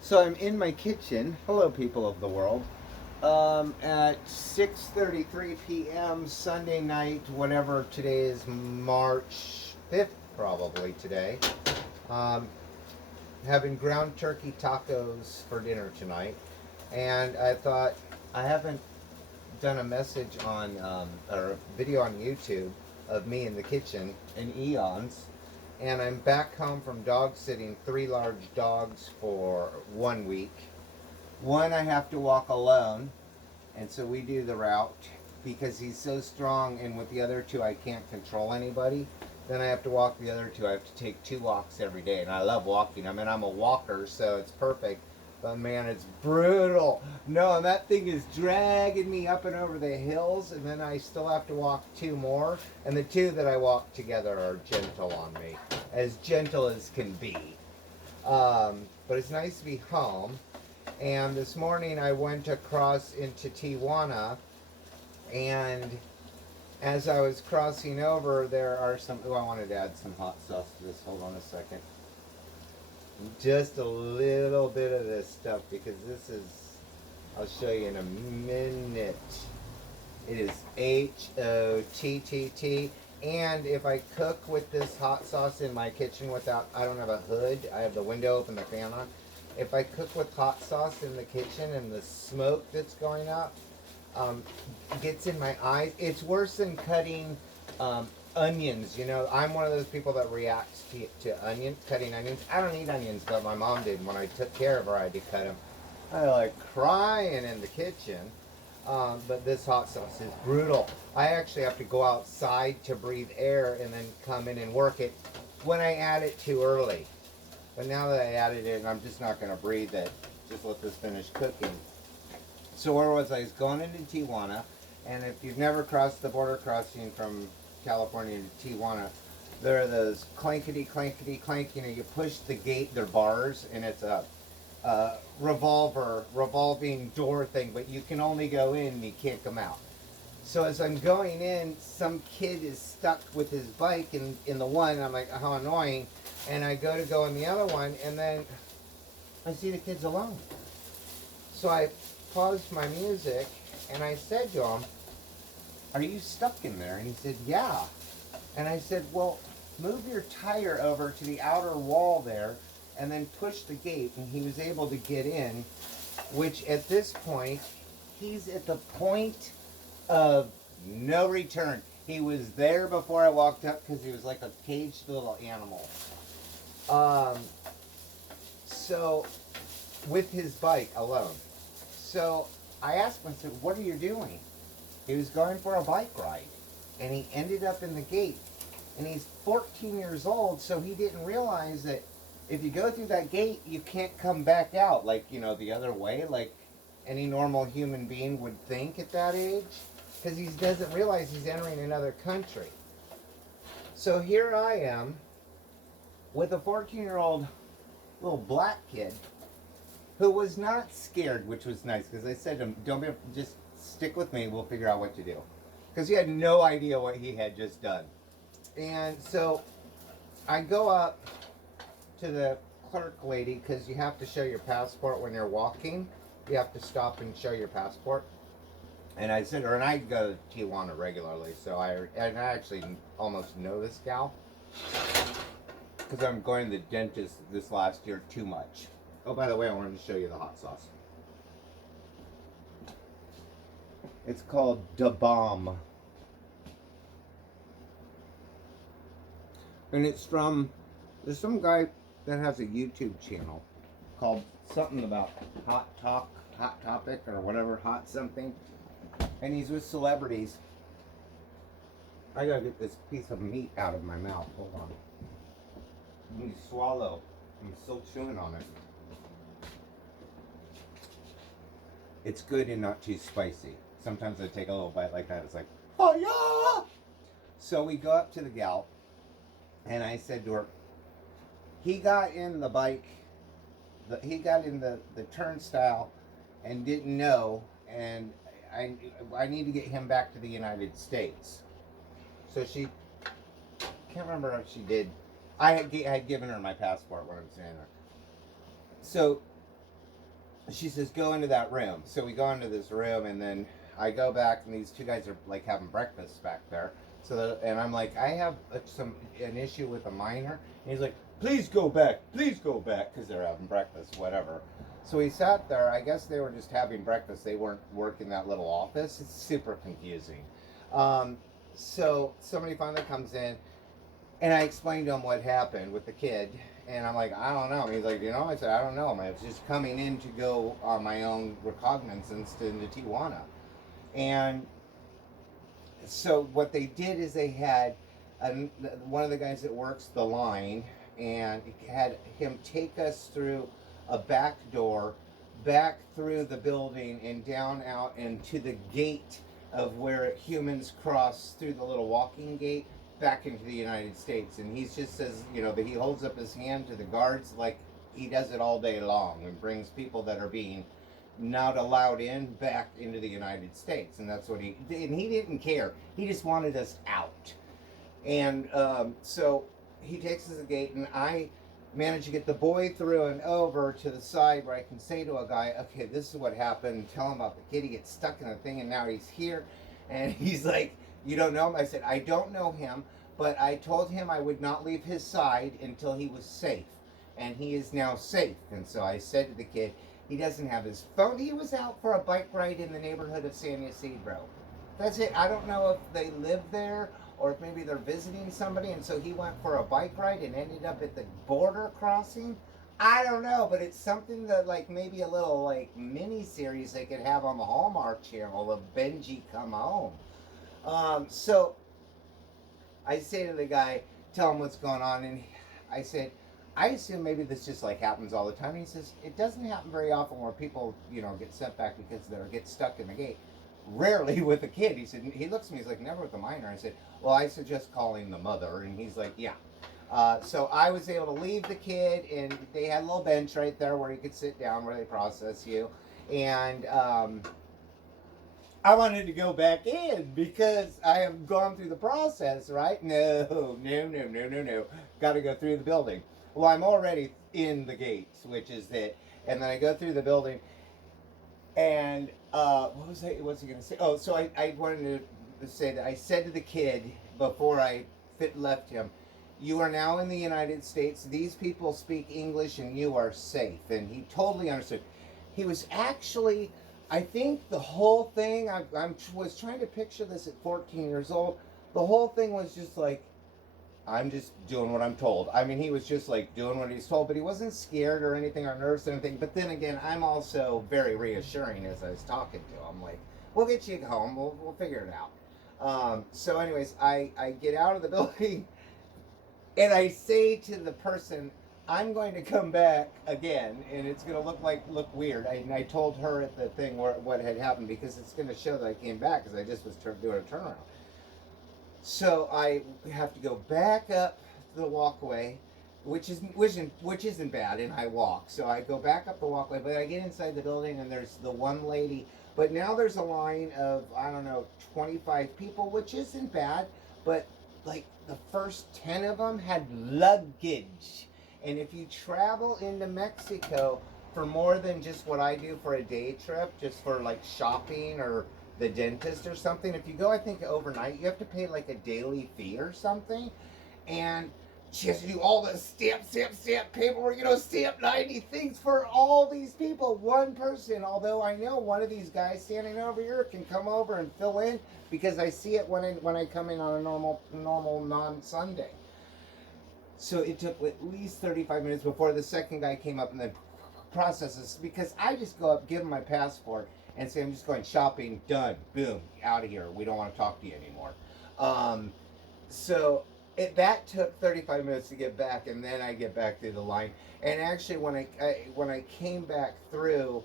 So I'm in my kitchen. Hello, people of the world. At 6:33 p.m. Sunday night, whatever today is, March 5th, probably today. Um, Having ground turkey tacos for dinner tonight, and I thought I haven't done a message on or a video on YouTube of me in the kitchen in eons. And I'm back home from dog sitting three large dogs for 1 week. One I have to walk alone, and so we do the route because he's so strong, and with the other two I can't control anybody. Then I have to walk the other two. I have to take 2 walks every day, and I love walking. I mean, I'm a walker, so it's perfect. But man, it's brutal. No, and that thing is dragging me up and over the hills, and then I still have to walk two more. And the two that I walk together are gentle on me, as gentle as can be. But it's nice to be home. And this morning I went across into Tijuana, and as I was crossing over, there are some. Oh, I wanted to add some hot sauce to this. Hold on a second. Just a little bit of this stuff because this is. I'll show you in a minute. It is HOTTT. And if I cook with this hot sauce in my kitchen without, I don't have a hood, I have the window open, the fan on. If I cook with hot sauce in the kitchen and the smoke that's going up um, gets in my eyes, it's worse than cutting onions. You know, I'm one of those people that reacts to cutting onions. I don't eat onions, but my mom did. When I took care of her, I had to cut them. I like crying in the kitchen. But this hot sauce is brutal. I actually have to go outside to breathe air and then come in and work it when I add it too early. But now that I added it, I'm just not going to breathe it. Just let this finish cooking. So where was I? I was going into Tijuana, and if you've never crossed the border crossing from California to Tijuana, there are those clankety clankety clank. You know, you push the gate, they're bars, and it's a revolving door thing, but you can only go in and you can't come out. So as I'm going in, some kid is stuck with his bike in the one, and I'm like, how annoying. And I go in the other one, and then I see the kid's alone. So I paused my music, and I said to him, are you stuck in there? And he said, yeah. And I said, well, move your tire over to the outer wall there and then push the gate. And he was able to get in, which at this point, he's at the point of no return. He was there before I walked up because he was like a caged little animal. Um, so, with his bike alone. So I asked him, I said, what are you doing? He was going for a bike ride. And he ended up in the gate. And he's 14 years old, so he didn't realize that if you go through that gate, you can't come back out, like, you know, the other way, like any normal human being would think at that age. Because he doesn't realize he's entering another country. So here I am with a 14-year-old little black kid who was not scared, which was nice, because I said to him, don't be, just stick with me, we'll figure out what to do. Because he had no idea what he had just done. And so I go up to the clerk lady, because you have to show your passport when you're walking. You have to stop and show your passport. And I said, and I go to Tijuana regularly, so I actually almost know this gal. Because I'm going to the dentist this last year too much. Oh, by the way, I wanted to show you the hot sauce. It's called Da Bomb. And it's from, there's some guy that has a YouTube channel called something about Hot Topic, or whatever, hot something. And he's with celebrities. I gotta get this piece of meat out of my mouth. Hold on. Let me swallow. I'm still chewing on it. It's good and not too spicy. Sometimes I take a little bite like that. It's like, oh yeah! So we go up to the gal, and I said to her, he got in the bike, he got in the turnstile and didn't know, and I need to get him back to the United States. So she, can't remember if she did. I had given her my passport when I was in there. So she says, go into that room. So we go into this room, and then I go back, and these two guys are like having breakfast back there. So and I'm like, I have an issue with a minor. And he's like, please go back, because they're having breakfast, whatever. So we sat there. I guess they were just having breakfast. They weren't working that little office. It's super confusing. So somebody finally comes in, and I explained to him what happened with the kid. And I'm like, I don't know. And he's like, I said, I don't know. I was just coming in to go on my own recognizance into Tijuana. And so what they did is they had one of the guys that works the line, and had him take us through a back door, back through the building, and down out into the gate of where humans cross through the little walking gate back into the United States. And he just says, that he holds up his hand to the guards like he does it all day long, and brings people that are being not allowed in back into the United States. And that's what he did. And he didn't care. He just wanted us out. And so he takes us to the gate, and I managed to get the boy through and over to the side where I can say to a guy, okay, this is what happened. Tell him about the kid. He gets stuck in the thing, and now he's here. And he's like, you don't know him? I said, I don't know him, but I told him I would not leave his side until he was safe. And he is now safe. And so I said to the kid, he doesn't have his phone. He was out for a bike ride in the neighborhood of San Ysidro. That's it. I don't know if they live there, or if maybe they're visiting somebody, and so he went for a bike ride and ended up at the border crossing. I don't know, but it's something that, like, maybe a little like mini series they could have on the Hallmark Channel of Benji Come Home. So I say to the guy, tell him what's going on, and I said, I assume maybe this just like happens all the time. And he says, it doesn't happen very often where people, get sent back because they get stuck in the gate. Rarely with a kid. He said, he looks at me, he's like, never with a minor. I said, well, I suggest calling the mother. And he's like, yeah. So I was able to leave the kid, and they had a little bench right there where you could sit down where they process you. And I wanted to go back in because I have gone through the process, right? No. Got to go through the building. Well, I'm already in the gates, which is it. And then I go through the building, and what's he going to say? Oh, so I wanted to say that I said to the kid before I left him, you are now in the United States. These people speak English, and you are safe. And he totally understood. He was actually, I think the whole thing, I was trying to picture this at 14 years old. The whole thing was just like, I'm just doing what I'm told. I mean, he was just like doing what he's told, but he wasn't scared or anything or nervous or anything. But then again, I'm also very reassuring as I was talking to him. Like, we'll get you home. We'll figure it out. So anyways, I get out of the building, and I say to the person, I'm going to come back again, and it's going to look weird. I told her at the thing what had happened, because it's going to show that I came back because I just was doing a turnaround. So I have to go back up the walkway, which isn't bad, and I walk. So I go back up the walkway, but I get inside the building, and there's the one lady. But now there's a line of, I don't know, 25 people, which isn't bad, but like the first 10 of them had luggage. And if you travel into Mexico for more than just what I do for a day trip, just for like shopping or the dentist or something, if you go, I think, overnight, you have to pay like a daily fee or something. And she has to do all the stamp paperwork, stamp 90 things for all these people. One person, although I know one of these guys standing over here can come over and fill in, because I see it when I come in on a normal non-Sunday. So it took at least 35 minutes before the second guy came up and then processes, because I just go up, give him my passport, and say, I'm just going shopping, done, boom, out of here. We don't want to talk to you anymore. So that took 35 minutes to get back, and then I get back through the line. And actually, when I came back through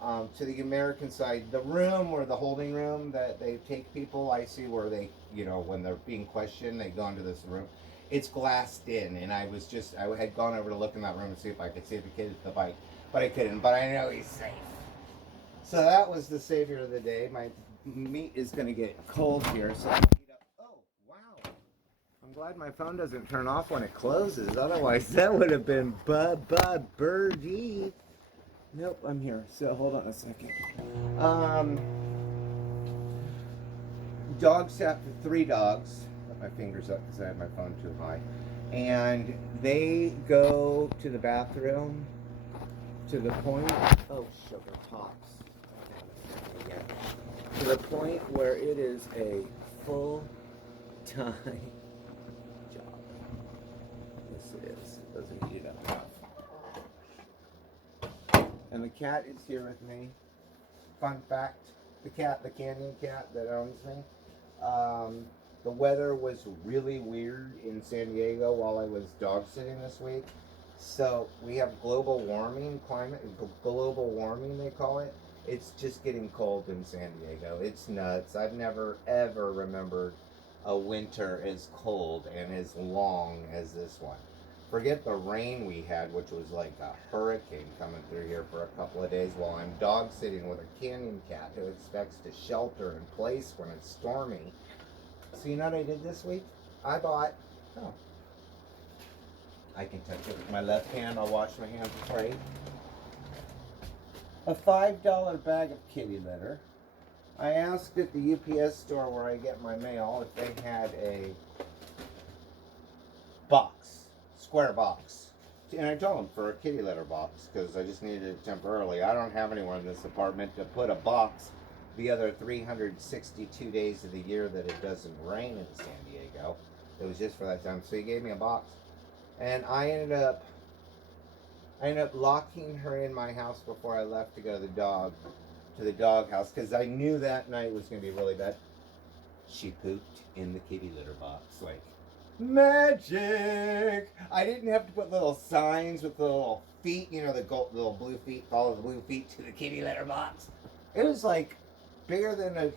to the American side, the room, or the holding room that they take people, I see where they, when they're being questioned, they go into this room. It's glassed in, and I had gone over to look in that room and see if I could see the kid at the bike, but I couldn't. But I know he's safe. So that was the savior of the day. My meat is going to get cold here, so I'll heat up. Oh, wow. I'm glad my phone doesn't turn off when it closes. Otherwise, that would have been birdie. Nope, I'm here. So hold on a second. Dogs sat for 3 dogs. Put my fingers up because I have my phone too high. And they go to the bathroom to the point. Oh, sugar pops. Again. To the point where it is a full-time job. Yes, it is. It doesn't heat it up enough. And the cat is here with me. Fun fact, the canyon cat that owns me. The weather was really weird in San Diego while I was dog sitting this week. So we have global warming, global warming they call it. It's just getting cold in San Diego. It's nuts. I've never ever remembered a winter as cold and as long as this one. Forget the rain we had, which was like a hurricane coming through here for a couple of days while I'm dog sitting with a canyon cat who expects to shelter in place when it's stormy. So you know what I did this week? I bought, I can touch it with my left hand. I'll wash my hands before I eat. A $5 bag of kitty litter. I asked at the UPS store where I get my mail if they had a box. Square box. And I told them for a kitty litter box because I just needed it temporarily. I don't have anyone in this apartment to put a box the other 362 days of the year that it doesn't rain in San Diego. It was just for that time. So he gave me a box. And I ended up locking her in my house before I left to go to the dog house because I knew that night was going to be really bad. She pooped in the kitty litter box. Like, magic! I didn't have to put little signs with the little feet, you know, the little blue feet, follow the blue feet to the kitty litter box. It was like bigger than a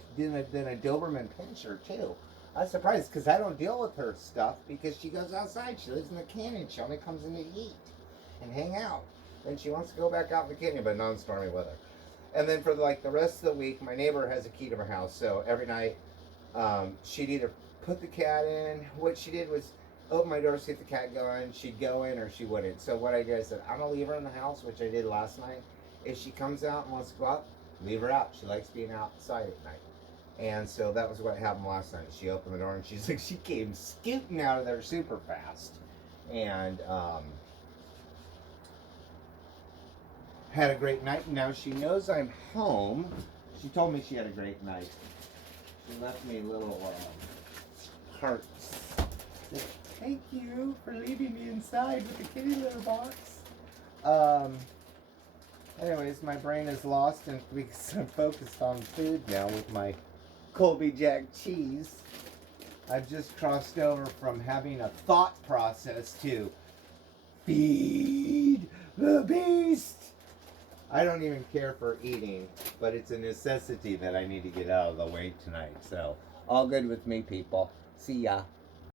Doberman Pinscher too. I was surprised because I don't deal with her stuff because she goes outside. She lives in the canyon. She only comes in to eat and hang out. Then she wants to go back out in the canyon, but not in stormy weather. And then for like the rest of the week, my neighbor has a key to her house, so every night she'd either put the cat in. What she did was open my door, see if the cat go in. She'd go in or she wouldn't. So what I did, I said, I'm going to leave her in the house, which I did last night. If she comes out and wants to go out, leave her out. She likes being outside at night. And so that was what happened last night. She opened the door and she's like, she came scooting out of there super fast. And had a great night. Now she knows I'm home. She told me she had a great night. She left me little hearts. Thank you for leaving me inside with the kitty litter box. Anyways, my brain is lost and because I'm focused on food now with my Colby Jack cheese. I've just crossed over from having a thought process to feed the beast. I don't even care for eating, but it's a necessity that I need to get out of the way tonight. So, all good with me, people. See ya.